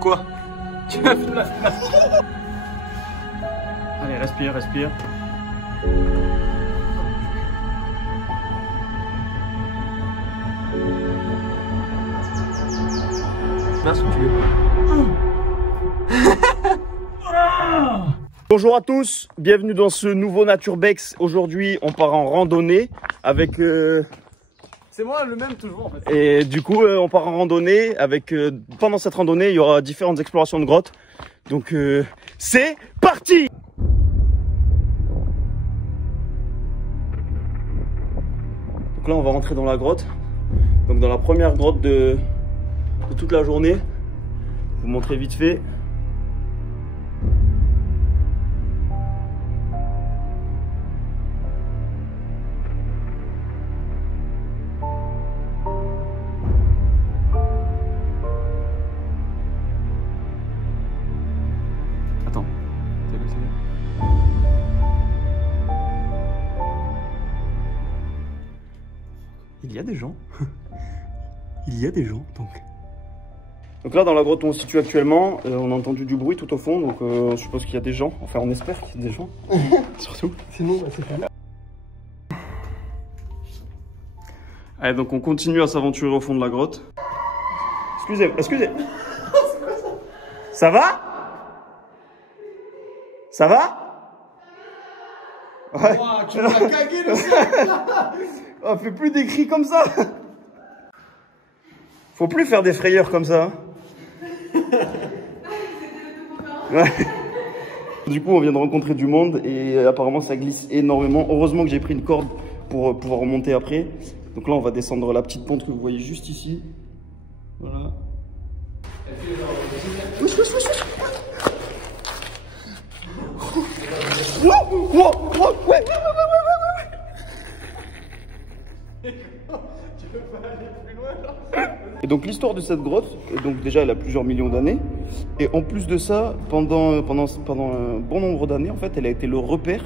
Quoi? Tu as fait la... Allez, respire, respire. Merci, tu veux. Bonjour à tous, bienvenue dans ce nouveau Naturbex. Aujourd'hui, on part en randonnée avec... C'est moi le même toujours en fait. Et du coup, on part en randonnée avec... pendant cette randonnée, il y aura différentes explorations de grottes. Donc, c'est parti! Donc là, on va rentrer dans la grotte. Donc dans la première grotte de toute la journée. Je vais vous montrer vite fait. Attends. Il y a des gens. Il y a des gens, donc. Donc là, dans la grotte où on se situe actuellement, on a entendu du bruit tout au fond, donc on suppose qu'il y a des gens. Enfin, on espère qu'il y a des gens. Surtout. Sinon, c'est pas là. Allez, donc on continue à s'aventurer au fond de la grotte. Excusez, excusez. Ça va? Ça va? Ouais. Wow, tu m'as cagué le ciel. Oh, fais plus des cris comme ça. Faut plus faire des frayeurs comme ça. Ouais. Du coup, on vient de rencontrer du monde et apparemment ça glisse énormément. Heureusement que j'ai pris une corde pour pouvoir remonter après. Donc là, on va descendre la petite pente que vous voyez juste ici. Voilà. Et donc l'histoire de cette grotte, donc déjà elle a plusieurs millions d'années. Et en plus de ça, pendant un bon nombre d'années, en fait, elle a été le repère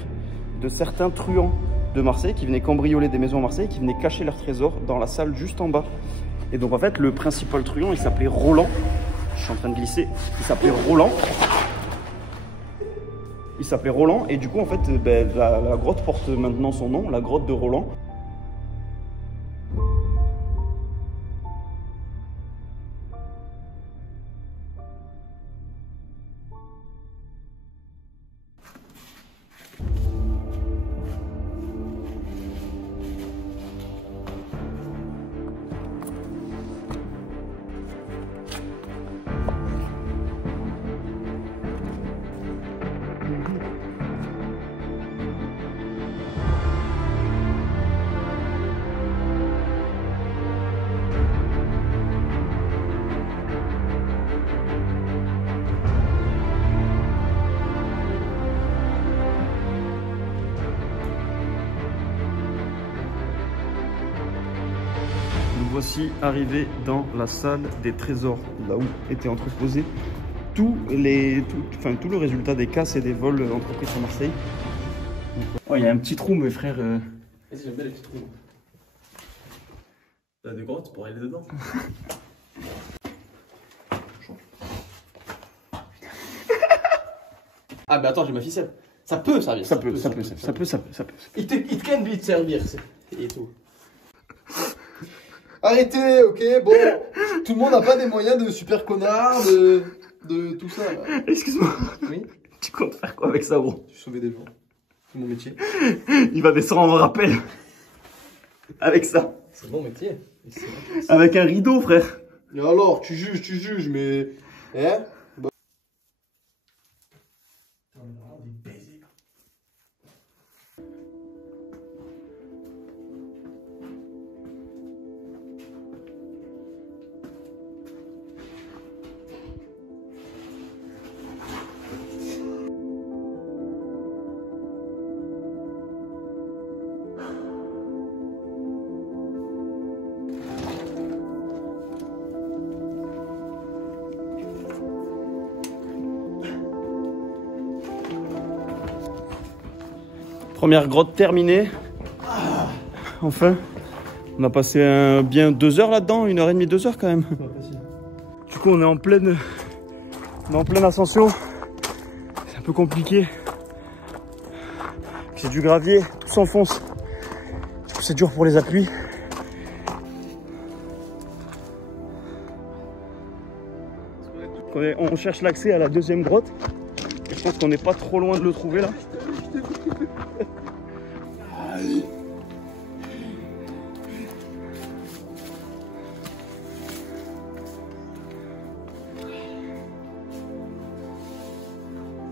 de certains truands de Marseille qui venaient cambrioler des maisons à Marseille, qui venaient cacher leurs trésors dans la salle juste en bas. Et donc en fait, le principal truand, il s'appelait Roland. Je suis en train de glisser. Il s'appelait Roland. Il s'appelait Roland. Et du coup, en fait, la grotte porte maintenant son nom, la grotte de Roland. Voici arrivé dans la salle des trésors, là où étaient entreposés tout le résultat des casses et des vols entrepris sur Marseille. Oh, il y a un petit trou, mes frères. Vas-y, j'aime bien les petits trous. T'as des grottes pour aller dedans. Ah, mais attends, j'ai ma ficelle. Ça peut servir. Ça peut. Il te can vite servir. Et tout. Arrêtez, ok, bon, tout le monde n'a pas des moyens de super connard, de tout ça. Excuse-moi. Oui. Tu comptes faire quoi avec ça, gros? Sauver des gens. C'est mon métier. Il va descendre en rappel. Avec ça. C'est mon métier. Avec un rideau, frère. Et alors, tu juges, mais... Hein? Première grotte terminée. Enfin, on a passé bien 2 heures là-dedans, 1h30, 2 heures quand même. Du coup, on est en pleine On est en pleine ascension. C'est un peu compliqué. C'est du gravier, tout s'enfonce. C'est dur pour les appuis. On cherche l'accès à la deuxième grotte. Et je pense qu'on n'est pas trop loin de le trouver là.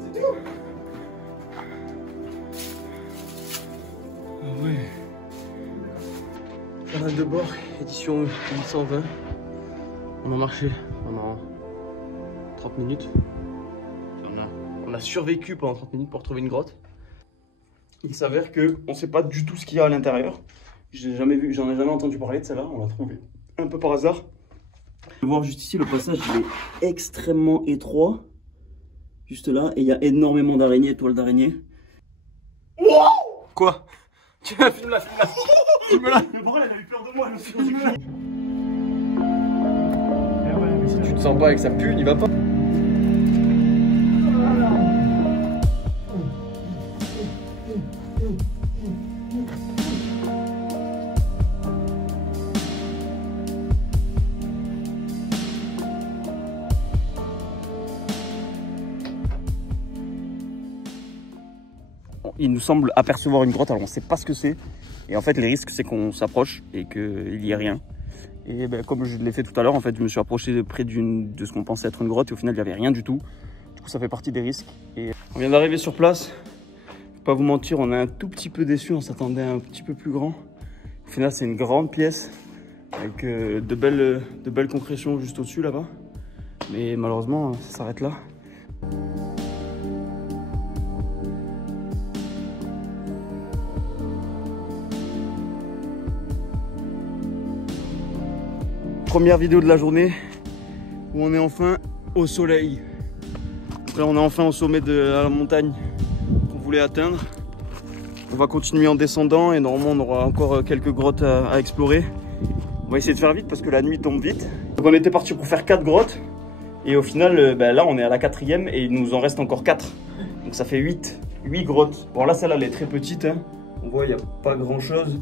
C'est tout. Ah ouais. Canal de bord, édition 820. On a marché pendant 30 minutes. On a survécu pendant 30 minutes pour trouver une grotte. Il s'avère que on ne sait pas du tout ce qu'il y a à l'intérieur. J'en ai jamais entendu parler de celle-là. On l'a trouvé un peu par hasard. Vous pouvez voir juste ici, le passage il est extrêmement étroit. Juste là, et il y a énormément d'araignées, toiles d'araignées. Quoi? Tu m'as filmé la filme-la. Le bras, elle a eu peur de moi, elle me suis dit. Si tu te sens pas avec sa pue, il va pas. Il nous semble apercevoir une grotte, alors on ne sait pas ce que c'est. Et en fait, les risques, c'est qu'on s'approche et qu'il n'y ait rien. Et ben, comme je l'ai fait tout à l'heure, en fait, je me suis approché près de ce qu'on pensait être une grotte et au final, il n'y avait rien du tout. Du coup, ça fait partie des risques. Et on vient d'arriver sur place. Je ne vais pas vous mentir, on est un tout petit peu déçus. On s'attendait à un petit peu plus grand. Au final, c'est une grande pièce avec de belles concrétions juste au-dessus là-bas. Mais malheureusement, ça s'arrête là. Première vidéo de la journée où on est enfin au soleil. Là, on est enfin au sommet de la montagne qu'on voulait atteindre. On va continuer en descendant et normalement on aura encore quelques grottes à explorer. On va essayer de faire vite parce que la nuit tombe vite. Donc on était parti pour faire 4 grottes et au final là on est à la 4e et il nous en reste encore 4. Donc ça fait 8 grottes. Bon là celle-là elle est très petite, hein. On voit il n'y a pas grand chose.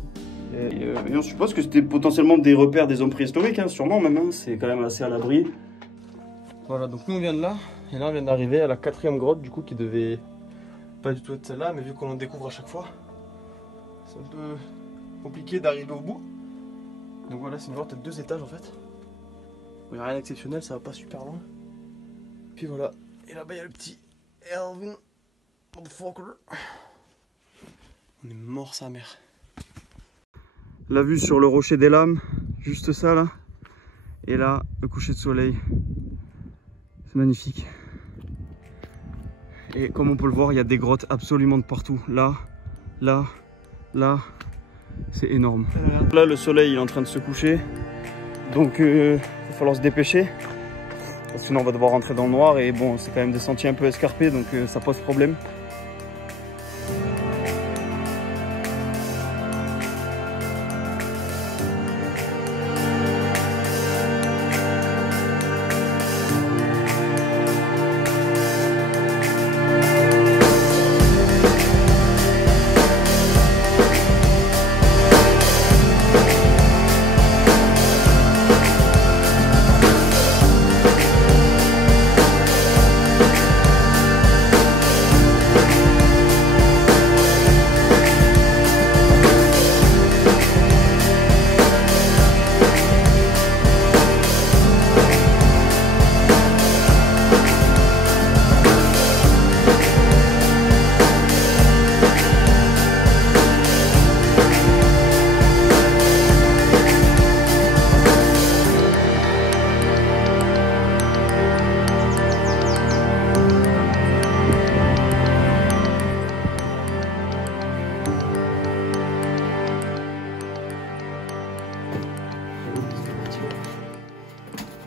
Et on suppose que c'était potentiellement des repères des hommes préhistoriques, hein, sûrement même, hein, c'est quand même assez à l'abri. Voilà, donc nous on vient de là, et là on vient d'arriver à la 4e grotte du coup qui devait pas du tout être celle-là, mais vu qu'on en découvre à chaque fois, c'est un peu compliqué d'arriver au bout. Donc voilà, c'est une grotte à 2 étages en fait. Il n'y a rien d'exceptionnel, ça va pas super loin. Puis voilà, et là-bas il y a le petit Elvin, motherfucker. On est mort sa mère. La vue sur le rocher des lames, juste ça là, et là le coucher de soleil, c'est magnifique. Et comme on peut le voir, il y a des grottes absolument de partout, là, là, là, c'est énorme. Là le soleil il est en train de se coucher, donc il va falloir se dépêcher, sinon on va devoir rentrer dans le noir et bon c'est quand même des sentiers un peu escarpés donc ça pose problème.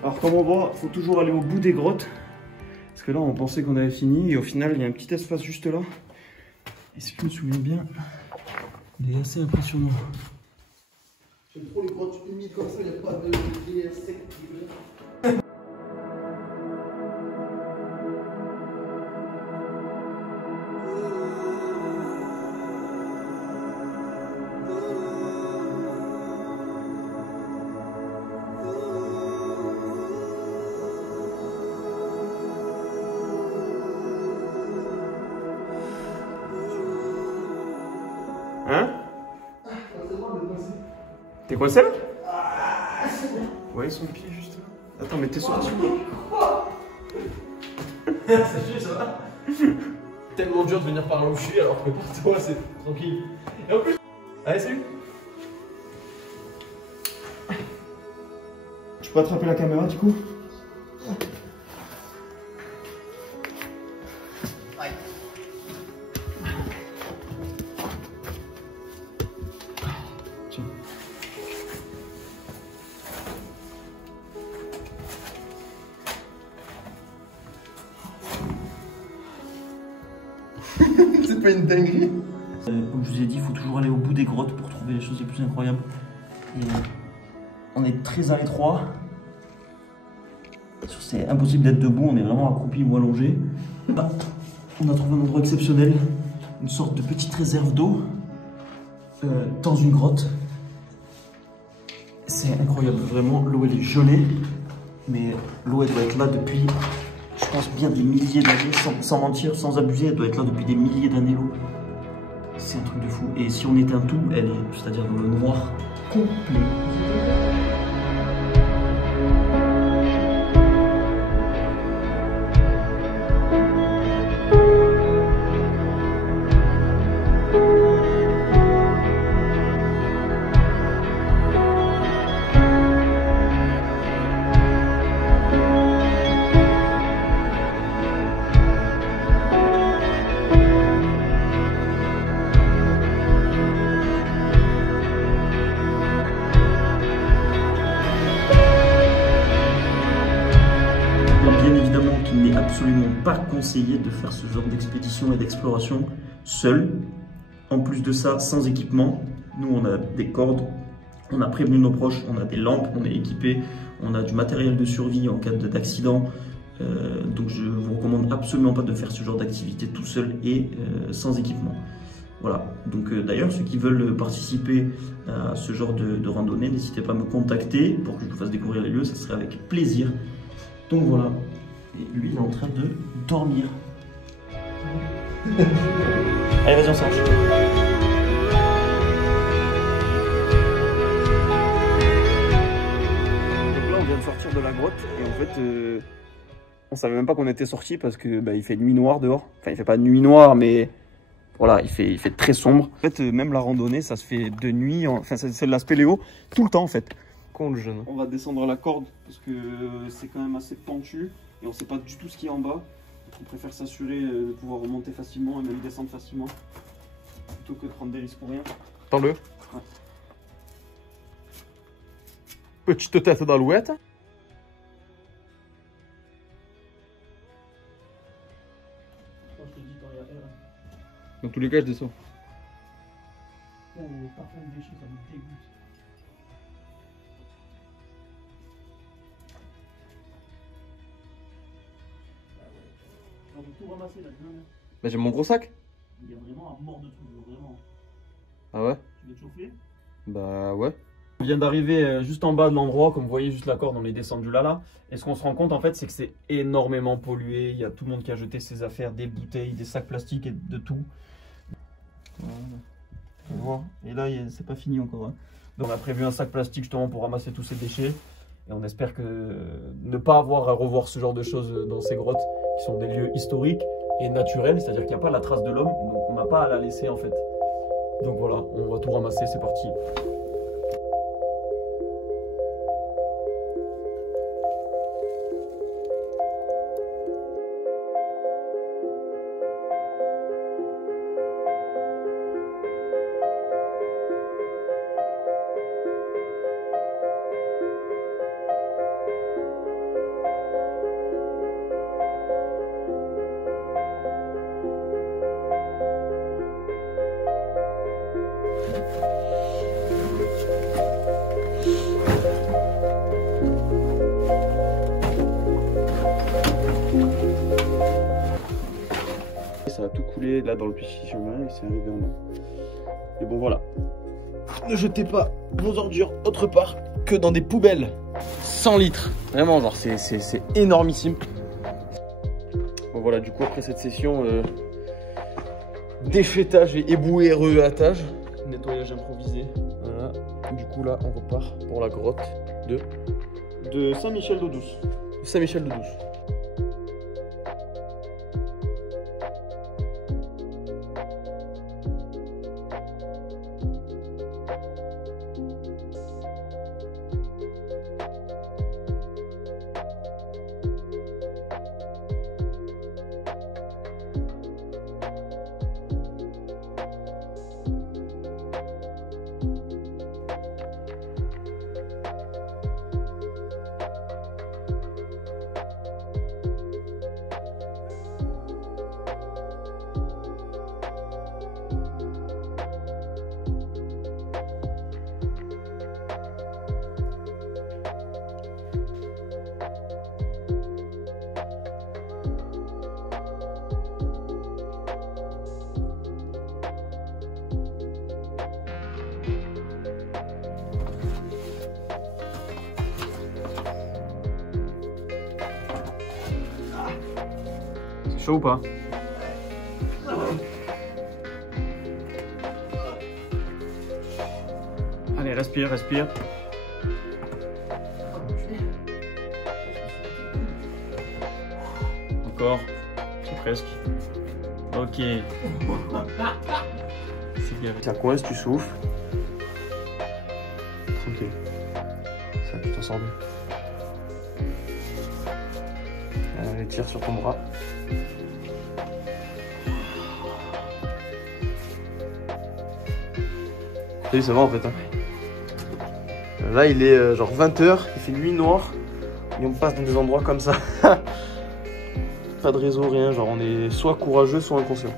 Alors comme on voit, il faut toujours aller au bout des grottes. Parce que là, on pensait qu'on avait fini. Et au final, il y a un petit espace juste là. Et si je me souviens bien, il est assez impressionnant. J'aime trop les grottes humides comme ça, il n'y a pas de sec. T'es coincé là? Ouais, son pied juste là. Attends, mais t'es sorti où? Salut, ça va? Tellement dur de venir par là où je suis alors que pour toi c'est tranquille. Et en plus. Allez, salut! Je peux attraper la caméra du coup? Tiens. C'est pas une dinguerie. Comme je vous ai dit, il faut toujours aller au bout des grottes pour trouver les choses les plus incroyables. Et on est très à l'étroit. C'est impossible d'être debout, on est vraiment accroupi ou allongé. Là, on a trouvé un endroit exceptionnel, une sorte de petite réserve d'eau dans une grotte. C'est incroyable, vraiment, l'eau elle est gelée, mais l'eau elle doit être là depuis, je pense, bien des milliers d'années, sans mentir, sans abuser, elle doit être là depuis des milliers d'années l'eau. C'est un truc de fou. Et si on éteint tout, elle est, c'est-à-dire dans le noir complet. Bien évidemment qu'il n'est absolument pas conseillé de faire ce genre d'expédition et d'exploration seul. En plus de ça, sans équipement, nous on a des cordes, on a prévenu nos proches, on a des lampes, on est équipé, on a du matériel de survie en cas d'accident. Donc je vous recommande absolument pas de faire ce genre d'activité tout seul et sans équipement. Voilà, donc d'ailleurs ceux qui veulent participer à ce genre de randonnée, n'hésitez pas à me contacter pour que je vous fasse découvrir les lieux, ça serait avec plaisir. Donc voilà, et lui il est en train de dormir. Allez, vas-y, on s'arrange. Donc là on vient de sortir de la grotte et en fait on savait même pas qu'on était sorti parce que il fait nuit noire dehors. Enfin il fait pas nuit noire mais voilà, il fait très sombre. En fait même la randonnée ça se fait de nuit, enfin c'est de la spéléo tout le temps en fait. On va descendre la corde parce que c'est quand même assez pentu et on sait pas du tout ce qu'il y a en bas. On préfère s'assurer de pouvoir remonter facilement et même descendre facilement plutôt que de prendre des risques pour rien. Attends-le. Ouais. Petite tête d'alouette. Dans tous les cas, je descends. Parfois, le déchet, ça me dégoûte. On peut tout ramasser là-dedans. Bah, j'ai mon gros sac. Il y a vraiment un mort de trucs, vraiment. Ah ouais? Tu veux te chauffer? Bah ouais. On vient d'arriver juste en bas de l'endroit, comme vous voyez, juste la corde, on est descendu là. Et ce qu'on se rend compte en fait, c'est que c'est énormément pollué. Il y a tout le monde qui a jeté ses affaires, des bouteilles, des sacs plastiques et de tout. Voilà. Et là, c'est pas fini encore. Hein. Donc on a prévu un sac plastique justement pour ramasser tous ces déchets. Et on espère que ne pas avoir à revoir ce genre de choses dans ces grottes, qui sont des lieux historiques et naturels, c'est-à-dire qu'il n'y a pas la trace de l'homme, donc on n'a pas à la laisser en fait. Donc voilà, on va tout ramasser, c'est parti. Ça a tout coulé là dans le puits chemin et c'est arrivé en bas. Et bon voilà. Ne jetez pas vos ordures autre part que dans des poubelles. 100 litres. Vraiment, genre c'est énormissime. Bon voilà, du coup après cette session défaitage et éboueur-âtage, nettoyage improvisé. Voilà. Du coup là on repart pour la grotte de Saint-Michel d'Eau Douce. Saint-Michel d'Eau Douce. Chaud ou pas? Allez, respire, respire. Encore. C'est presque. Ok. C'est bien. Tiens, coince, tu souffles. Tranquille. Ça, tu t'en sors bien. Allez, tire sur ton bras. Oui, ça va en fait. Hein. Là, il est genre 20h, il fait nuit noire et on passe dans des endroits comme ça. Pas de réseau, rien. Genre, on est soit courageux, soit inconscient.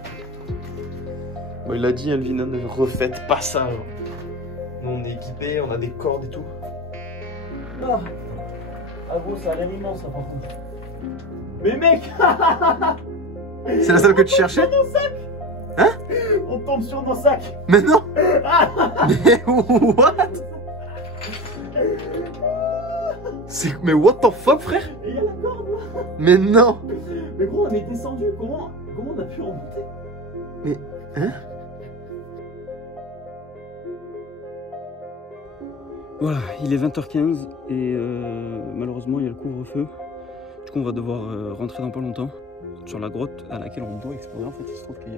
Bon, il a dit, Elvina, ne refaites pas ça. Genre. Nous, on est équipés, on a des cordes et tout. Ah, gros, ça a l'air immense, ça, par contre. Mais mec, C'est la salle que tu cherchais? nos sacs. Hein? On tombe sur nos sacs. Mais non. Mais what? Mais what the fuck, frère? Et il y a la corde là. Mais non. Mais gros, on est descendu. Comment on a pu remonter? Mais hein? Voilà, il est 20h15 et malheureusement il y a le couvre-feu. Du coup on va devoir rentrer dans pas longtemps sur la grotte à laquelle on doit explorer. En fait il se trouve qu'il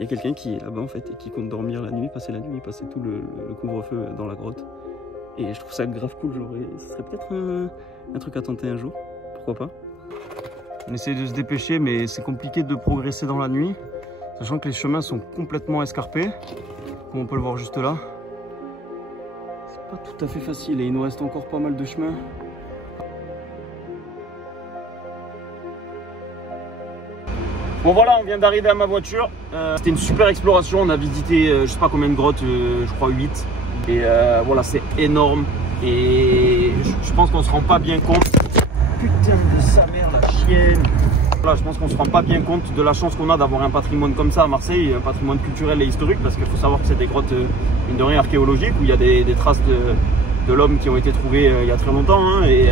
y a quelqu'un qui est là-bas en fait et qui compte dormir la nuit, passer tout le couvre-feu dans la grotte. Et je trouve ça grave cool, ce serait peut-être un truc à tenter un jour, pourquoi pas. On essaie de se dépêcher mais c'est compliqué de progresser dans la nuit, sachant que les chemins sont complètement escarpés, comme on peut le voir juste là. C'est pas tout à fait facile et il nous reste encore pas mal de chemin. Bon voilà, on vient d'arriver à ma voiture. C'était une super exploration, on a visité je sais pas combien de grottes, je crois 8. Et voilà, c'est énorme et je pense qu'on se rend pas bien compte. Putain de sa mère, la chienne. Voilà, je pense qu'on se rend pas bien compte de la chance qu'on a d'avoir un patrimoine comme ça à Marseille, un patrimoine culturel et historique, parce qu'il faut savoir que c'est des grottes, mine de rien, archéologiques, où il y a des traces de l'homme qui ont été trouvées il y a très longtemps. Hein, et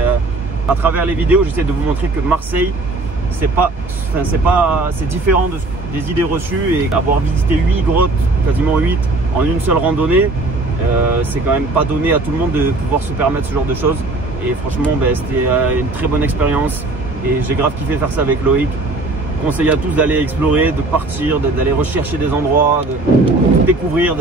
à travers les vidéos, j'essaie de vous montrer que Marseille, c'est différent des idées reçues, et avoir visité 8 grottes, quasiment 8, en une seule randonnée, c'est quand même pas donné à tout le monde de pouvoir se permettre ce genre de choses. Et franchement, ben, c'était une très bonne expérience et j'ai grave kiffé faire ça avec Loïc. Je conseille à tous d'aller explorer, de partir, d'aller rechercher des endroits, de découvrir,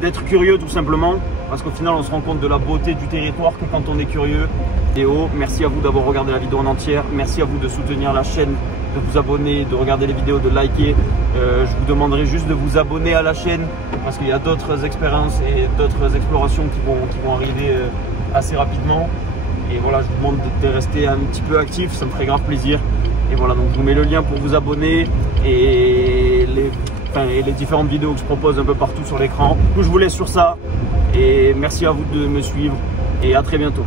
d'être curieux tout simplement, parce qu'au final on se rend compte de la beauté du territoire que quand on est curieux. Et merci à vous d'avoir regardé la vidéo en entière, merci à vous de soutenir la chaîne, de vous abonner, de regarder les vidéos, de liker. Je vous demanderai juste de vous abonner à la chaîne, parce qu'il y a d'autres expériences et d'autres explorations qui vont arriver assez rapidement. Et voilà, je vous demande de rester un petit peu actif, ça me ferait grave plaisir. Et voilà, donc je vous mets le lien pour vous abonner et les différentes vidéos que je propose un peu partout sur l'écran. Je vous laisse sur ça et merci à vous de me suivre et à très bientôt.